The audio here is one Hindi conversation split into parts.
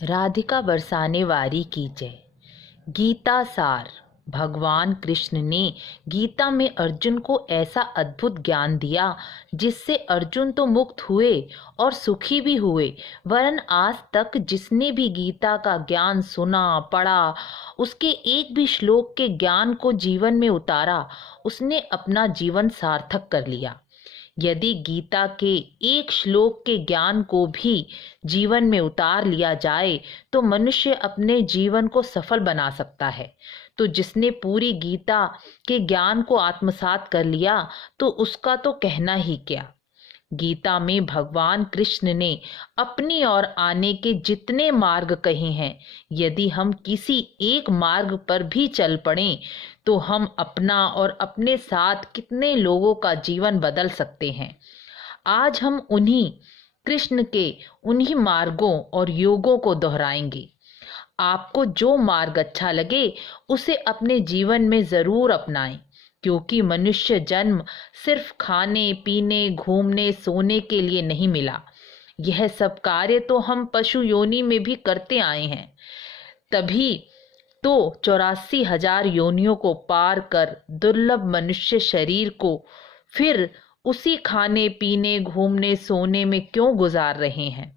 राधिका बरसाने वारी की जय। गीता सार। भगवान कृष्ण ने गीता में अर्जुन को ऐसा अद्भुत ज्ञान दिया जिससे अर्जुन तो मुक्त हुए और सुखी भी हुए, वरन आज तक जिसने भी गीता का ज्ञान सुना पढ़ा, उसके एक भी श्लोक के ज्ञान को जीवन में उतारा, उसने अपना जीवन सार्थक कर लिया। यदि गीता के एक श्लोक के ज्ञान को भी जीवन में उतार लिया जाए तो मनुष्य अपने जीवन को सफल बना सकता है। तो जिसने पूरी गीता के ज्ञान को आत्मसात कर लिया तो उसका तो कहना ही क्या। गीता में भगवान कृष्ण ने अपनी ओर आने के जितने मार्ग कहे हैं, यदि हम किसी एक मार्ग पर भी चल पड़ें तो हम अपना और अपने साथ कितने लोगों का जीवन बदल सकते हैं। आज हम उन्हीं कृष्ण के उन्हीं मार्गों और योगों को दोहराएंगे। आपको जो मार्ग अच्छा लगे उसे अपने जीवन में जरूर अपनाएं, क्योंकि मनुष्य जन्म सिर्फ खाने पीने घूमने सोने के लिए नहीं मिला। यह सब कार्य तो हम पशु योनि में भी करते आए हैं, तभी तो 84,000 योनियों को पार कर दुर्लभ मनुष्य शरीर को फिर उसी खाने पीने घूमने सोने में क्यों गुजार रहे हैं।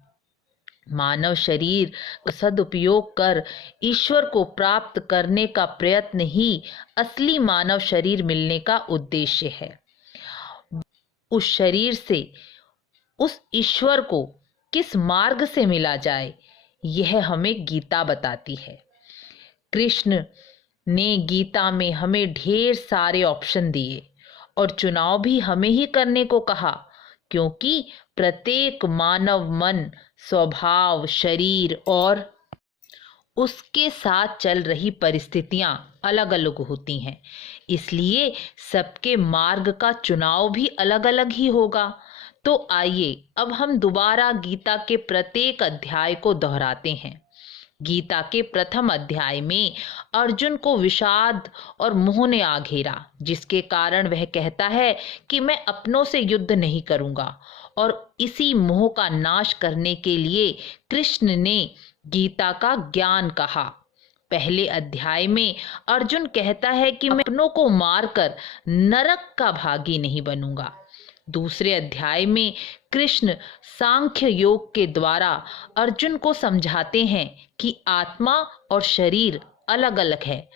मानव शरीर का सदुपयोग कर ईश्वर को प्राप्त करने का प्रयत्न ही असली मानव शरीर मिलने का उद्देश्य है। उस शरीर से उस ईश्वर को किस मार्ग से मिला जाए, यह हमें गीता बताती है। कृष्ण ने गीता में हमें ढेर सारे ऑप्शन दिए और चुनाव भी हमें ही करने को कहा, क्योंकि प्रत्येक मानव मन, स्वभाव, शरीर और उसके साथ चल रही परिस्थितियां अलग अलग होती हैं, इसलिए सबके मार्ग का चुनाव भी अलग अलग ही होगा। तो आइए अब हम दोबारा गीता के प्रत्येक अध्याय को दोहराते हैं। गीता के प्रथम अध्याय में अर्जुन को विषाद और मोह ने आ घेरा, जिसके कारण वह कहता है कि मैं अपनों से युद्ध नहीं करूंगा, और इसी मोह का नाश करने के लिए कृष्ण ने गीता का ज्ञान कहा। पहले अध्याय में अर्जुन कहता है कि मैं अपनों को मारकर नरक का भागी नहीं बनूंगा। दूसरे अध्याय में कृष्ण सांख्य योग के द्वारा अर्जुन को समझाते हैं कि आत्मा और शरीर अलग अलग है।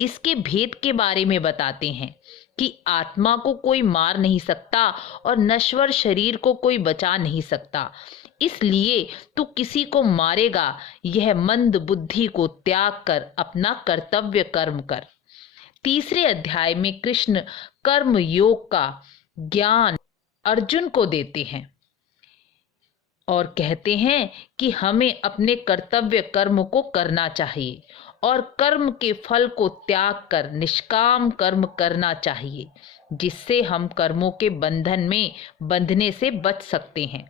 इसके भेद के बारे में बताते हैं कि आत्मा को कोई मार नहीं सकता और नश्वर शरीर को कोई बचा नहीं सकता, इसलिए तू किसी को मारेगा यह मंद बुद्धि को त्याग कर अपना कर्तव्य कर्म कर। तीसरे अध्याय में कृष्ण कर्म योग का ज्ञान अर्जुन को देते हैं और कहते हैं कि हमें अपने कर्तव्य कर्म को करना चाहिए और कर्म के फल को त्याग कर निष्काम कर्म करना चाहिए, जिससे हम कर्मों के बंधन में बंधने से बच सकते हैं।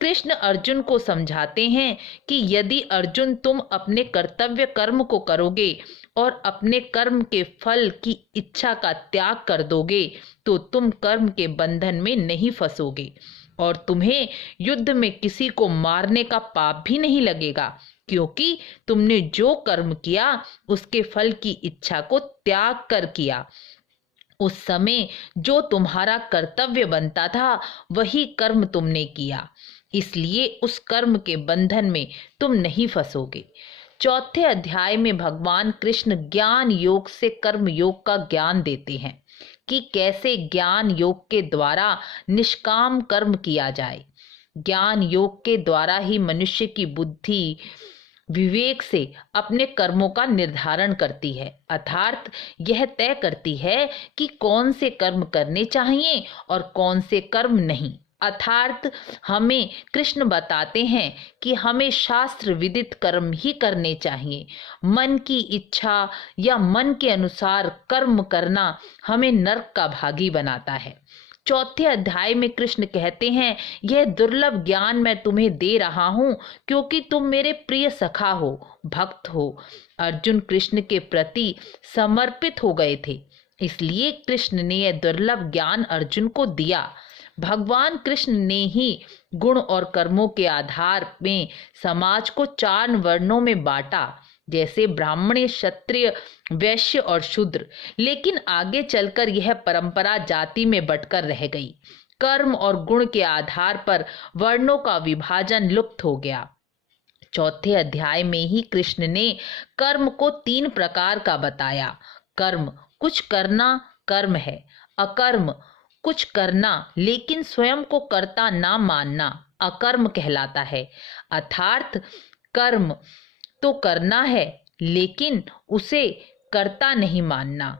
कृष्ण अर्जुन को समझाते हैं कि यदि अर्जुन तुम अपने कर्तव्य कर्म को करोगे और अपने कर्म के फल की इच्छा का त्याग कर दोगे तो तुम कर्म के बंधन में नहीं फंसोगे और तुम्हें युद्ध में किसी को मारने का पाप भी नहीं लगेगा, क्योंकि तुमने जो कर्म किया उसके फल की इच्छा को त्याग कर किया। उस समय जो तुम्हारा कर्तव्य बनता था वही कर्म तुमने किया, इसलिए उस कर्म के बंधन में तुम नहीं फंसोगे। चौथे अध्याय में भगवान कृष्ण ज्ञान योग से कर्म योग का ज्ञान देते हैं कि कैसे ज्ञान योग के द्वारा निष्काम कर्म किया जाए। ज्ञान योग के द्वारा ही मनुष्य की बुद्धि विवेक से अपने कर्मों का निर्धारण करती है, अर्थात यह तय करती है कि कौन से कर्म करने चाहिए और कौन से कर्म नहीं। अर्थात हमें कृष्ण बताते हैं कि हमें शास्त्र विदित कर्म ही करने चाहिए। मन की इच्छा या मन के अनुसार कर्म करना हमें नरक का भागी बनाता है। चौथे अध्याय में कृष्ण कहते हैं, यह दुर्लभ ज्ञान मैं तुम्हें दे रहा हूँ क्योंकि तुम मेरे प्रिय सखा हो, भक्त हो। अर्जुन कृष्ण के प्रति समर्पित हो गए थे, इसलिए कृष्ण ने यह दुर्लभ ज्ञान अर्जुन को दिया। भगवान कृष्ण ने ही गुण और कर्मों के आधार में समाज को 4 वर्णों में बांटा, जैसे ब्राह्मण, क्षत्रिय, वैश्य और शूद्र। लेकिन आगे चलकर यह परंपरा जाति में बंटकर रह गई। कर्म और गुण के आधार पर वर्णों का विभाजन लुप्त हो गया। चौथे अध्याय में ही कृष्ण ने कर्म को 3 प्रकार का बताया। कर्म, कुछ करना कर्म है। अकर्म, कुछ करना लेकिन स्वयं को कर्ता ना मानना अकर्म कहलाता है। अर्थात कर्म तो करना है लेकिन उसे कर्ता नहीं मानना।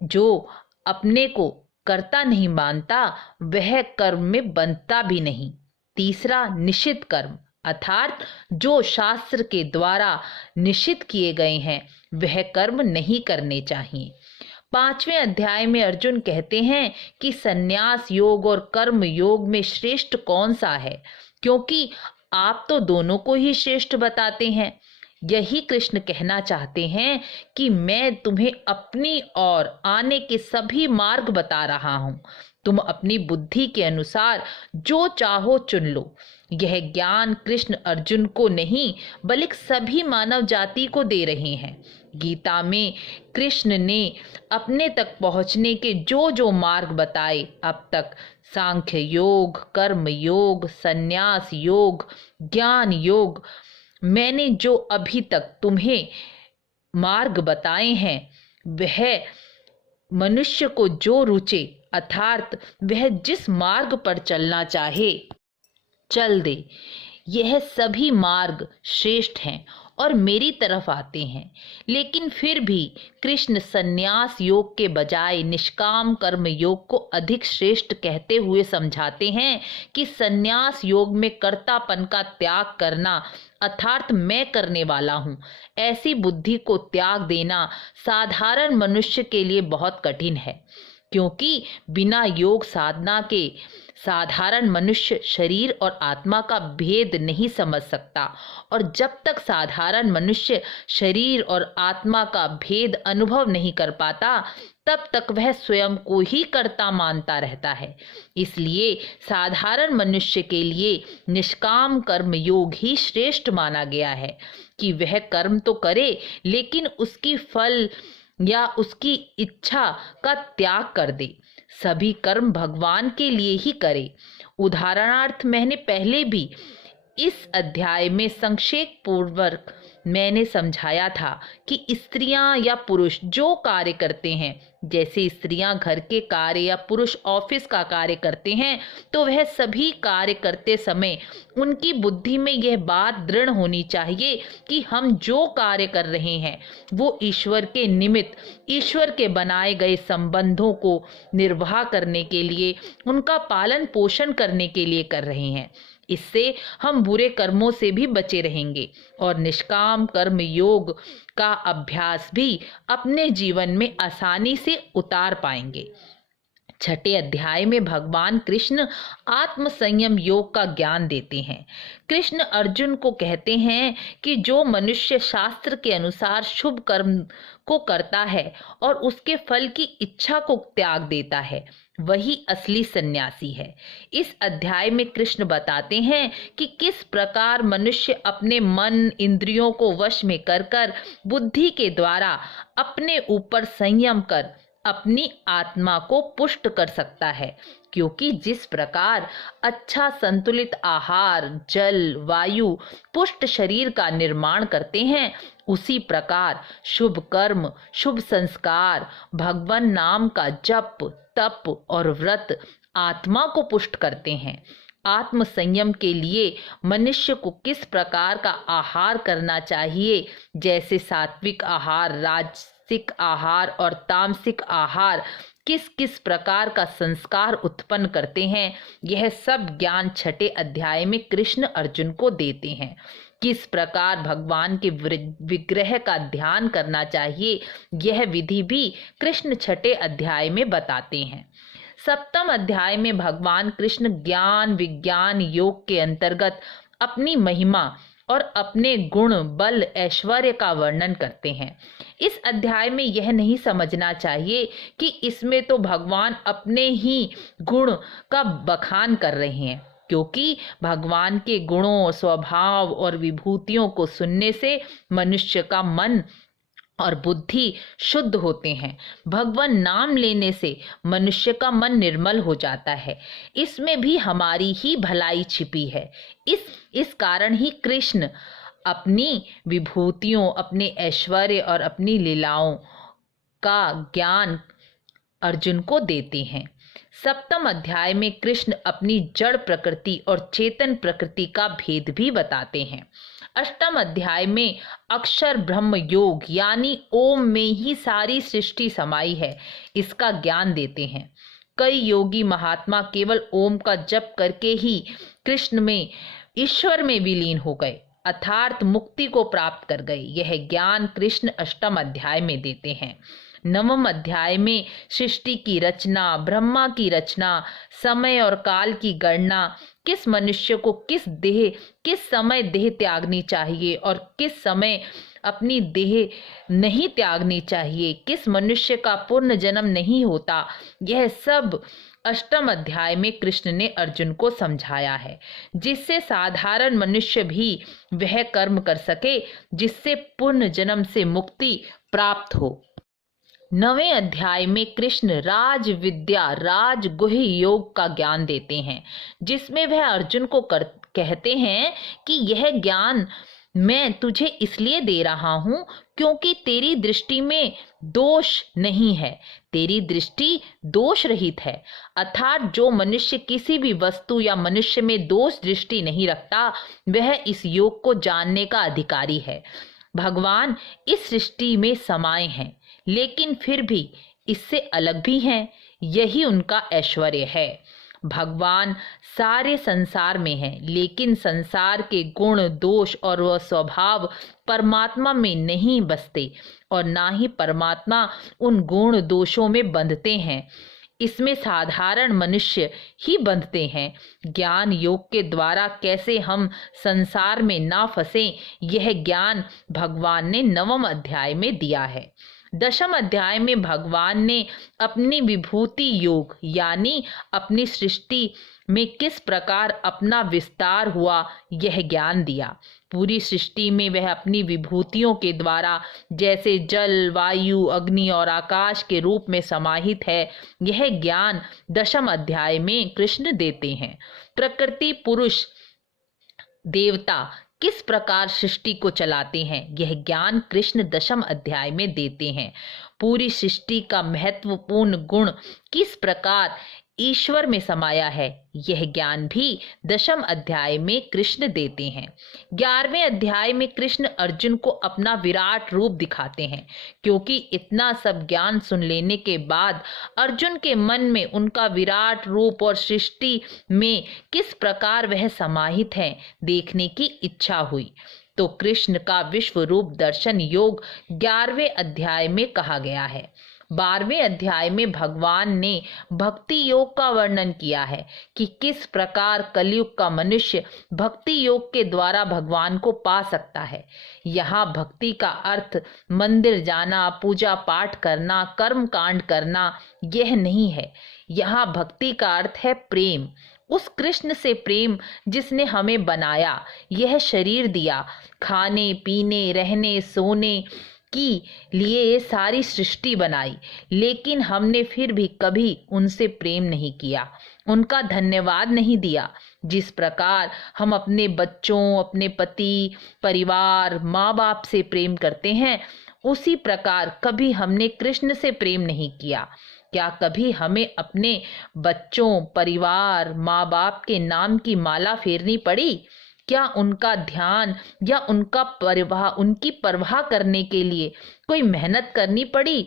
जो अपने को कर्ता नहीं मानता वह कर्म में बंधता भी नहीं। तीसरा, निषिद्ध कर्म, अर्थात जो शास्त्र के द्वारा निषिद्ध किए गए हैं वह कर्म नहीं करने चाहिए। 5वें अध्याय में अर्जुन कहते हैं कि संन्यास योग और कर्म योग में श्रेष्ठ कौन सा है, क्योंकि आप तो दोनों को ही श्रेष्ठ बताते हैं। यही कृष्ण कहना चाहते हैं कि मैं तुम्हें अपनी और आने के सभी मार्ग बता रहा हूं। तुम अपनी बुद्धि के अनुसार जो चाहो चुन लो। यह ज्ञान कृष्ण अर्जुन को नहीं बल्कि सभी मानव जाति को दे रहे हैं। गीता में कृष्ण ने अपने तक पहुंचने के जो जो मार्ग बताए अब तक, सांख्य योग, कर्म योग, संन्यास योग, ज्ञान योग, मैंने जो अभी तक तुम्हें मार्ग बताए हैं वह मनुष्य को जो रुचे, अर्थात वह जिस मार्ग पर चलना चाहे चल दे। यह सभी मार्ग श्रेष्ठ हैं और मेरी तरफ आते हैं। लेकिन फिर भी कृष्ण संन्यास योग के बजाय निष्काम कर्म योग को अधिक श्रेष्ठ कहते हुए समझाते हैं कि संन्यास योग में कर्तापन का त्याग करना, अर्थात मैं करने वाला हूँ, ऐसी बुद्धि को त्याग देना साधारण मनुष्य के लिए बहुत कठिन है, क्योंकि बिना योग साधना के साधारण मनुष्य शरीर और आत्मा का भेद नहीं समझ सकता। और जब तक साधारण मनुष्य शरीर और आत्मा का भेद अनुभव नहीं कर पाता तब तक वह स्वयं को ही कर्ता मानता रहता है। इसलिए साधारण मनुष्य के लिए निष्काम कर्म योग ही श्रेष्ठ माना गया है कि वह कर्म तो करे लेकिन उसकी फल या उसकी इच्छा का त्याग कर दे। सभी कर्म भगवान के लिए ही करे। उदाहरणार्थ मैंने पहले भी इस अध्याय में संक्षेप पूर्वक मैंने समझाया था कि स्त्रियां या पुरुष जो कार्य करते हैं, जैसे स्त्रियां घर के कार्य या पुरुष ऑफिस का कार्य करते हैं, तो वह सभी कार्य करते समय उनकी बुद्धि में यह बात दृढ़ होनी चाहिए कि हम जो कार्य कर रहे हैं वो ईश्वर के निमित्त, ईश्वर के बनाए गए संबंधों को निर्वाह करने के लिए, उनका पालन पोषण करने के लिए कर रहे हैं। इससे हम बुरे कर्मों से भी बचे रहेंगे और निष्काम कर्म योग का अभ्यास भी अपने जीवन में आसानी से उतार पाएंगे। 6ठे अध्याय में भगवान कृष्ण आत्म संयम योग का ज्ञान देते हैं। कृष्ण अर्जुन को कहते हैं कि जो मनुष्य शास्त्र के अनुसार शुभ कर्म को करता है और उसके फल की इच्छा को त्याग देता है वही असली सन्यासी है। इस अध्याय में कृष्ण बताते हैं कि किस प्रकार मनुष्य अपने मन इंद्रियों को वश में कर बुद्धि के द्वारा अपने ऊपर संयम कर अपनी आत्मा को पुष्ट कर सकता है, क्योंकि जिस प्रकार अच्छा संतुलित आहार, जल, वायु पुष्ट शरीर का निर्माण करते हैं, उसी प्रकार शुभ कर्म, शुभ संस्कार, भगवान नाम का जप, तप और व्रत आत्मा को पुष्ट करते हैं। आत्म संयम के लिए मनुष्य को किस प्रकार का आहार करना चाहिए, जैसे सात्विक आहार, राजसिक आहार और तामसिक आहार किस किस प्रकार का संस्कार उत्पन्न करते हैं, यह सब ज्ञान 6ठे अध्याय में कृष्ण अर्जुन को देते हैं। किस प्रकार भगवान के विग्रह का ध्यान करना चाहिए, यह विधि भी कृष्ण 6ठे अध्याय में बताते हैं। 7वें अध्याय में भगवान कृष्ण ज्ञान विज्ञान योग के अंतर्गत अपनी महिमा और अपने गुण बल ऐश्वर्य का वर्णन करते हैं। इस अध्याय में यह नहीं समझना चाहिए कि इसमें तो भगवान अपने ही गुण का बखान कर रहे हैं, क्योंकि भगवान के गुणों, स्वभाव और विभूतियों को सुनने से मनुष्य का मन और बुद्धि शुद्ध होते हैं। भगवान नाम लेने से मनुष्य का मन निर्मल हो जाता है। इसमें भी हमारी ही भलाई छिपी है। इस कारण ही कृष्ण अपनी विभूतियों, अपने ऐश्वर्य और अपनी लीलाओं का ज्ञान अर्जुन को देते हैं। सप्तम अध्याय में कृष्ण अपनी जड़ प्रकृति और चेतन प्रकृति का भेद भी बताते हैं। अष्टम अध्याय में अक्षर ब्रह्म योग यानी ओम में ही सारी सृष्टि समाई है, इसका ज्ञान देते हैं। कई योगी महात्मा केवल ओम का जप करके ही कृष्ण में, ईश्वर में विलीन हो गए, अर्थात मुक्ति को प्राप्त कर गए। यह ज्ञान कृष्ण अष्टम अध्याय में देते हैं। नवम अध्याय में सृष्टि की रचना, ब्रह्मा की रचना, समय और काल की गणना, किस मनुष्य को किस समय देह त्यागनी चाहिए और किस समय अपनी देह नहीं त्यागनी चाहिए, किस मनुष्य का पूर्ण जन्म नहीं होता, यह सब अष्टम अध्याय में कृष्ण ने अर्जुन को समझाया है, जिससे साधारण मनुष्य भी वह कर्म कर सके जिससे पूर्ण जन्म से मुक्ति प्राप्त हो। नवें अध्याय में कृष्ण राज विद्या, राजगुह्य योग का ज्ञान देते हैं, जिसमें वह अर्जुन को कहते हैं कि यह ज्ञान मैं तुझे इसलिए दे रहा हूँ क्योंकि तेरी दृष्टि में दोष नहीं है, तेरी दृष्टि दोष रहित है। अर्थात जो मनुष्य किसी भी वस्तु या मनुष्य में दोष दृष्टि नहीं रखता, वह इस योग को जानने का अधिकारी है। भगवान इस सृष्टि में समाये हैं, लेकिन फिर भी इससे अलग भी हैं, यही उनका ऐश्वर्य है। भगवान सारे संसार में हैं, लेकिन संसार के गुण, दोष और वह स्वभाव परमात्मा में नहीं बसते और ना ही परमात्मा उन गुण दोषों में बंधते हैं। इसमें साधारण मनुष्य ही बंधते हैं। ज्ञान योग के द्वारा कैसे हम संसार में ना फंसें, यह ज्ञान भगवान ने नवम अध्याय में दिया है। दशम अध्याय में भगवान ने अपनी विभूति योग यानी अपनी सृष्टि में किस प्रकार अपना विस्तार हुआ, यह ज्ञान दिया। पूरी सृष्टि में वह अपनी विभूतियों के द्वारा जैसे जल, वायु, अग्नि और आकाश के रूप में समाहित है, यह ज्ञान दशम अध्याय में कृष्ण देते हैं। प्रकृति, पुरुष, देवता किस प्रकार सृष्टि को चलाते हैं, यह ज्ञान कृष्ण दशम अध्याय में देते हैं। पूरी सृष्टि का महत्वपूर्ण गुण किस प्रकार ईश्वर में समाया है, यह ज्ञान भी दशम अध्याय में कृष्ण देते हैं। 11वें अध्याय में कृष्ण अर्जुन को अपना विराट रूप दिखाते हैं, क्योंकि इतना सब ज्ञान सुन लेने के बाद अर्जुन के मन में उनका विराट रूप और सृष्टि में किस प्रकार वह समाहित है देखने की इच्छा हुई। तो कृष्ण का विश्व रूप दर्शन योग 11वें अध्याय में कहा गया है। 12वें अध्याय में भगवान ने भक्ति योग का वर्णन किया है कि किस प्रकार कलयुग का मनुष्य भक्ति योग के द्वारा भगवान को पा सकता है। यहाँ भक्ति का अर्थ मंदिर जाना, पूजा पाठ करना, कर्म कांड करना यह नहीं है। यहाँ भक्ति का अर्थ है प्रेम, उस कृष्ण से प्रेम जिसने हमें बनाया, यह शरीर दिया, खाने पीने, रहने सोने की लिए ये सारी सृष्टि बनाई, लेकिन हमने फिर भी कभी उनसे प्रेम नहीं किया, उनका धन्यवाद नहीं दिया। जिस प्रकार हम अपने बच्चों, अपने पति, परिवार, माँ बाप से प्रेम करते हैं, उसी प्रकार कभी हमने कृष्ण से प्रेम नहीं किया। क्या कभी हमें अपने बच्चों, परिवार, माँ बाप के नाम की माला फेरनी पड़ी? क्या उनका ध्यान या उनकी परवाह करने के लिए कोई मेहनत करनी पड़ी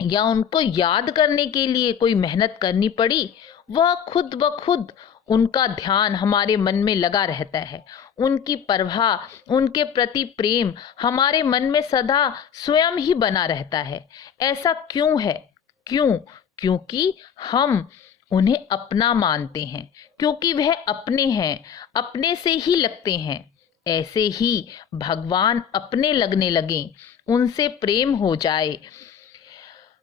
या उनको याद करने के लिए कोई मेहनत करनी पड़ी? वह खुद ब खुद उनका ध्यान हमारे मन में लगा रहता है। उनकी परवाह, उनके प्रति प्रेम हमारे मन में सदा स्वयं ही बना रहता है। ऐसा क्यों है? क्योंकि हम उन्हें अपना मानते हैं, क्योंकि वह अपने हैं, अपने से ही लगते हैं। ऐसे ही भगवान अपने लगने लगें, उनसे प्रेम हो जाए,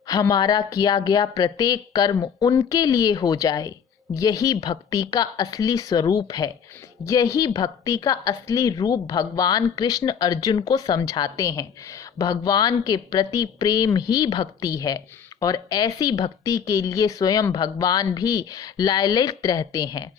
हमारा किया गया प्रत्येक कर्म उनके लिए हो जाए। यही भक्ति का असली स्वरूप है। यही भक्ति का असली रूप भगवान कृष्ण अर्जुन को समझाते हैं। भगवान के प्रति प्रेम ही भक्ति है और ऐसी भक्ति के लिए स्वयं भगवान भी लालायित रहते हैं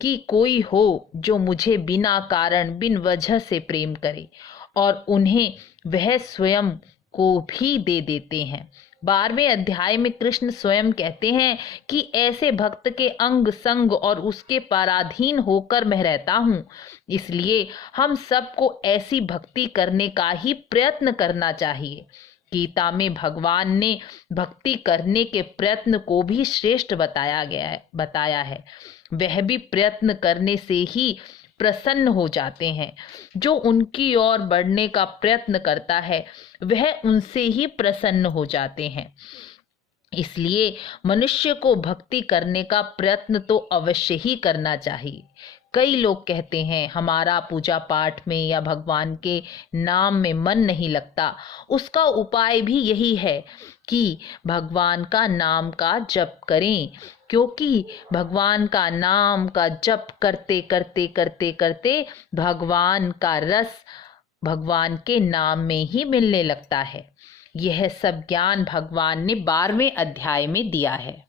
कि कोई हो जो मुझे बिना कारण बिन वजह से प्रेम करे, और उन्हें वह स्वयं को भी दे देते हैं। 12वें अध्याय में कृष्ण स्वयं कहते हैं कि ऐसे भक्त के अंग संग और उसके पराधीन होकर मैं रहता हूँ। इसलिए हम सबको ऐसी भक्ति करने का ही प्रयत्न करना चाहिए। गीता में भगवान ने भक्ति करने के प्रयत्न को भी श्रेष्ठ बताया है। वह भी प्रयत्न करने से ही प्रसन्न हो जाते हैं। जो उनकी ओर बढ़ने का प्रयत्न करता है वह उनसे ही प्रसन्न हो जाते हैं। इसलिए मनुष्य को भक्ति करने का प्रयत्न तो अवश्य ही करना चाहिए। कई लोग कहते हैं हमारा पूजा पाठ में या भगवान के नाम में मन नहीं लगता। उसका उपाय भी यही है कि भगवान का नाम का जप करें, क्योंकि भगवान का नाम का जप करते करते करते करते भगवान का रस भगवान के नाम में ही मिलने लगता है। यह सब ज्ञान भगवान ने 12वें अध्याय में दिया है।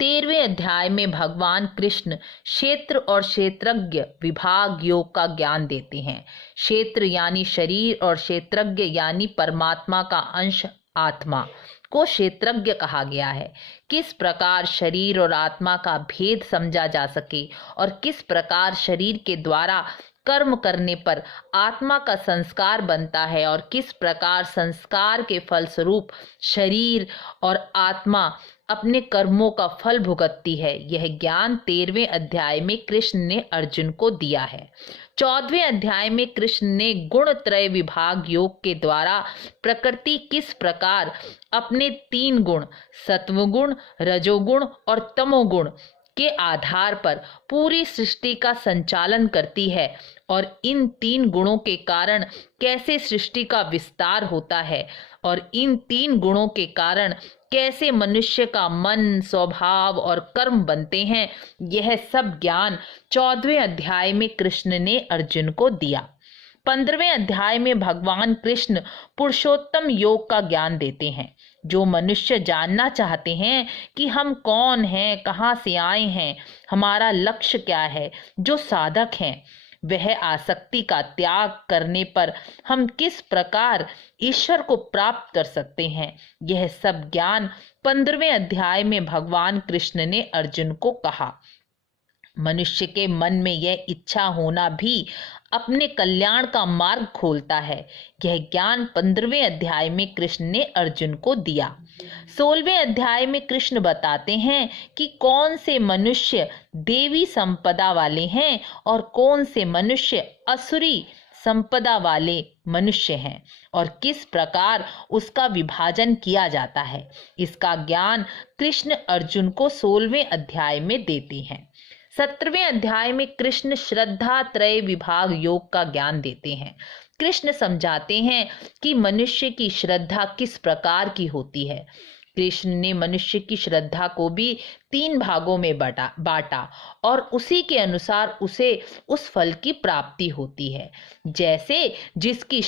13वें अध्याय में भगवान कृष्ण क्षेत्र और क्षेत्रज्ञ विभाग योग का ज्ञान देते हैं। क्षेत्र यानी शरीर और क्षेत्रज्ञ यानी परमात्मा का अंश आत्मा को क्षेत्रज्ञ कहा गया है। किस प्रकार शरीर और आत्मा का भेद समझा जा सके और किस प्रकार शरीर के द्वारा कर्म करने पर आत्मा का संस्कार बनता है और किस प्रकार संस्कार के फलस्वरूप शरीर और आत्मा अपने कर्मों का फल भुगतती है, यह ज्ञान 13वें अध्याय में कृष्ण ने अर्जुन को दिया है। 14वें अध्याय में कृष्ण ने गुण त्रय विभाग योग के द्वारा प्रकृति किस प्रकार अपने 3 गुण सत्वगुण, रजोगुण और तमोगुण के आधार पर पूरी सृष्टि का संचालन करती है और इन 3 गुणों के कारण कैसे सृष्टि का विस्तार होता है और इन 3 गुणों के कारण कैसे मनुष्य का मन, स्वभाव और कर्म बनते हैं, यह सब ज्ञान 14वें अध्याय में कृष्ण ने अर्जुन को दिया। 15वें अध्याय में भगवान कृष्ण पुरुषोत्तम योग का ज्ञान देते हैं। जो मनुष्य जानना चाहते हैं कि हम कौन हैं, कहाँ से आए हैं, हमारा लक्ष्य क्या है, जो साधक हैं वह आसक्ति का त्याग करने पर हम किस प्रकार ईश्वर को प्राप्त कर सकते हैं, यह सब ज्ञान 15वें अध्याय में भगवान कृष्ण ने अर्जुन को कहा। मनुष्य के मन में यह इच्छा होना भी अपने कल्याण का मार्ग खोलता है। यह ज्ञान 15वें अध्याय में कृष्ण ने अर्जुन को दिया। 16वें अध्याय में कृष्ण बताते हैं कि कौन से मनुष्य देवी संपदा वाले हैं और कौन से मनुष्य असुरी संपदा वाले मनुष्य हैं और किस प्रकार उसका विभाजन किया जाता है। इसका ज्ञान कृष्ण अर्जुन को 16वें अध्याय में देते हैं। 17वें अध्याय में कृष्ण श्रद्धा त्रय विभाग योग का ज्ञान देते हैं। कृष्ण समझाते हैं कि मनुष्य की श्रद्धा किस प्रकार की होती है। कृष्ण ने मनुष्य की श्रद्धा को भी 3 भागों में बांटा और उसी के अनुसार उसे उस फल की प्राप्ति होती है। जैसे जिसकी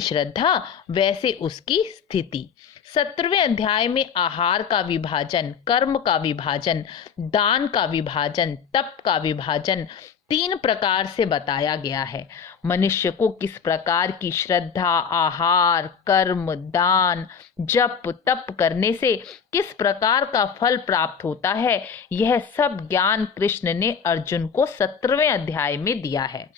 श्रद्धा वैसे उसकी स्थिति। 17वें अध्याय में आहार का विभाजन, कर्म का विभाजन, दान का विभाजन, तप का विभाजन 3 प्रकार से बताया गया है। मनुष्य को किस प्रकार की श्रद्धा, आहार, कर्म, दान, जप, तप करने से किस प्रकार का फल प्राप्त होता है, यह सब ज्ञान कृष्ण ने अर्जुन को 17वें अध्याय में दिया है।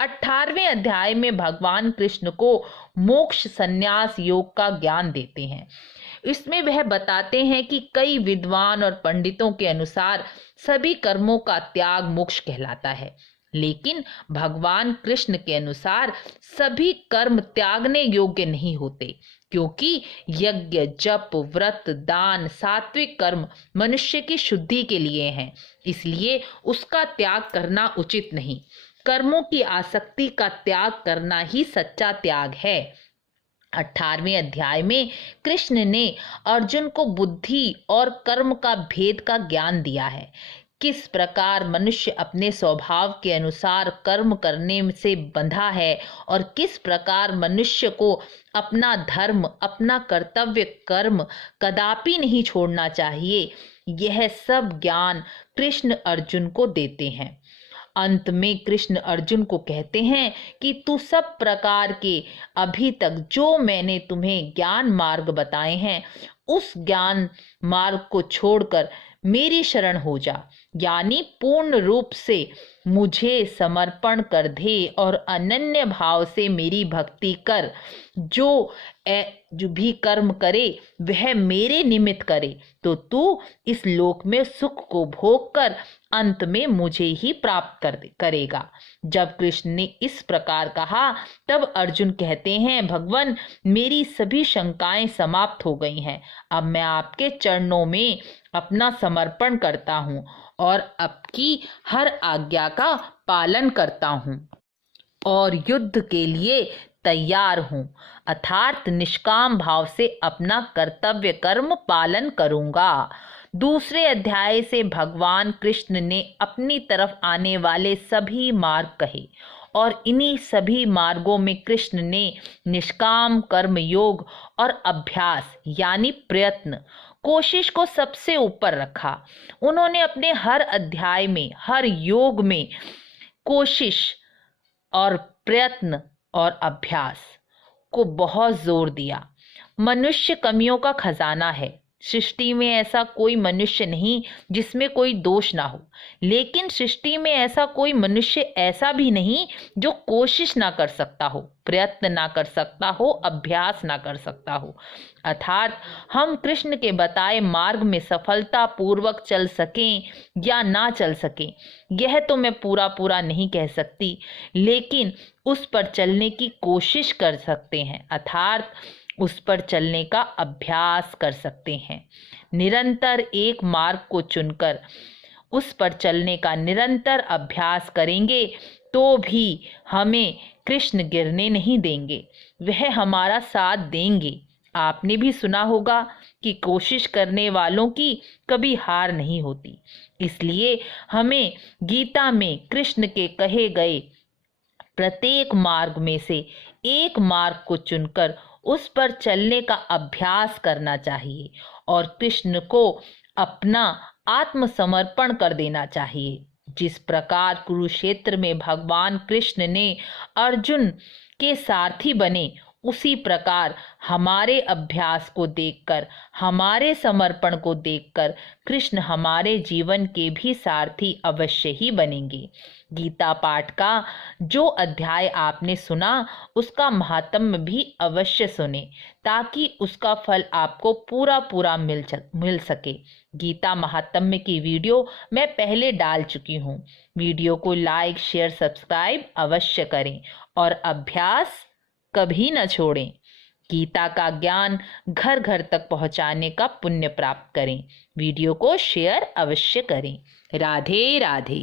18वें अध्याय में भगवान कृष्ण को मोक्ष संन्यास योग का ज्ञान देते हैं। इसमें वह बताते हैं कि कई विद्वान और पंडितों के अनुसार सभी कर्मों का त्याग मोक्ष कहलाता है, लेकिन भगवान कृष्ण के अनुसार सभी कर्म त्यागने योग्य नहीं होते, क्योंकि यज्ञ, जप, व्रत, दान, सात्विक कर्म मनुष्य की शुद्धि के लिए हैं, इसलिए उसका त्याग करना उचित नहीं। कर्मों की आसक्ति का त्याग करना ही सच्चा त्याग है। 18वें अध्याय में कृष्ण ने अर्जुन को बुद्धि और कर्म का भेद का ज्ञान दिया है। किस प्रकार मनुष्य अपने स्वभाव के अनुसार कर्म करने से बंधा है और किस प्रकार मनुष्य को अपना धर्म, अपना कर्तव्य कर्म कदापि नहीं छोड़ना चाहिए, यह सब ज्ञान कृष्ण अर्जुन को देते हैं। अंत में कृष्ण अर्जुन को कहते हैं कि तू सब प्रकार के अभी तक जो मैंने तुम्हें ज्ञान मार्ग बताए हैं उस ज्ञान मार्ग को छोड़कर मेरी शरण हो जा, यानी पूर्ण रूप से मुझे समर्पण कर दे और अनन्य भाव से मेरी भक्ति कर। जो भी कर्म करे वह मेरे निमित्त करे तो तू इस लोक में सुख को भोग कर अंत में मुझे ही प्राप्त करेगा। जब कृष्ण ने इस प्रकार कहा तब अर्जुन कहते हैं, भगवान मेरी सभी शंकाएं समाप्त हो गई हैं। अब मैं आपके चरणों में अपना समर्पण करता हूँ और आपकी हर आज्ञा का पालन करता हूँ और युद्ध के लिए तैयार हूँ, अर्थात निष्काम भाव से अपना कर्तव्य कर्म पालन करूँगा। दूसरे अध्याय से भगवान कृष्ण ने अपनी तरफ आने वाले सभी मार्ग कहे और इन्हीं सभी मार्गों में कृष्ण ने निष्काम कर्म योग और अभ्यास यानी प्रयत्न, कोशिश को सबसे ऊपर रखा। उन्होंने अपने हर अध्याय में, हर योग में कोशिश और प्रयत्न और अभ्यास को बहुत जोर दिया। मनुष्य कमियों का खजाना है। सृष्टि में ऐसा कोई मनुष्य नहीं जिसमें कोई दोष ना हो, लेकिन सृष्टि में ऐसा कोई मनुष्य ऐसा भी नहीं जो कोशिश ना कर सकता हो, प्रयत्न ना कर सकता हो, अभ्यास ना कर सकता हो। अर्थात हम कृष्ण के बताए मार्ग में सफलता पूर्वक चल सकें या ना चल सकें, यह तो मैं पूरा नहीं कह सकती, लेकिन उस पर चलने की कोशिश कर सकते हैं, अर्थात उस पर चलने का अभ्यास कर सकते हैं। निरंतर एक मार्ग को चुनकर उस पर चलने का निरंतर अभ्यास करेंगे तो भी हमें कृष्ण गिरने नहीं देंगे, वह हमारा साथ देंगे। आपने भी सुना होगा कि कोशिश करने वालों की कभी हार नहीं होती। इसलिए हमें गीता में कृष्ण के कहे गए प्रत्येक मार्ग में से एक मार्ग को चुनकर उस पर चलने का अभ्यास करना चाहिए और कृष्ण को अपना आत्मसमर्पण कर देना चाहिए। जिस प्रकार कुरुक्षेत्र में भगवान कृष्ण ने अर्जुन के सारथी बने, उसी प्रकार हमारे अभ्यास को देखकर, हमारे समर्पण को देखकर कृष्ण हमारे जीवन के भी सारथी अवश्य ही बनेंगे। गीता पाठ का जो अध्याय आपने सुना उसका महात्म्य भी अवश्य सुने ताकि उसका फल आपको पूरा मिल सके। गीता महात्म्य की वीडियो मैं पहले डाल चुकी हूँ। वीडियो को लाइक, शेयर, सब्सक्राइब अवश्य करें और अभ्यास कभी न छोड़ें। गीता का ज्ञान घर घर तक पहुंचाने का पुण्य प्राप्त करें। वीडियो को शेयर अवश्य करें। राधे राधे।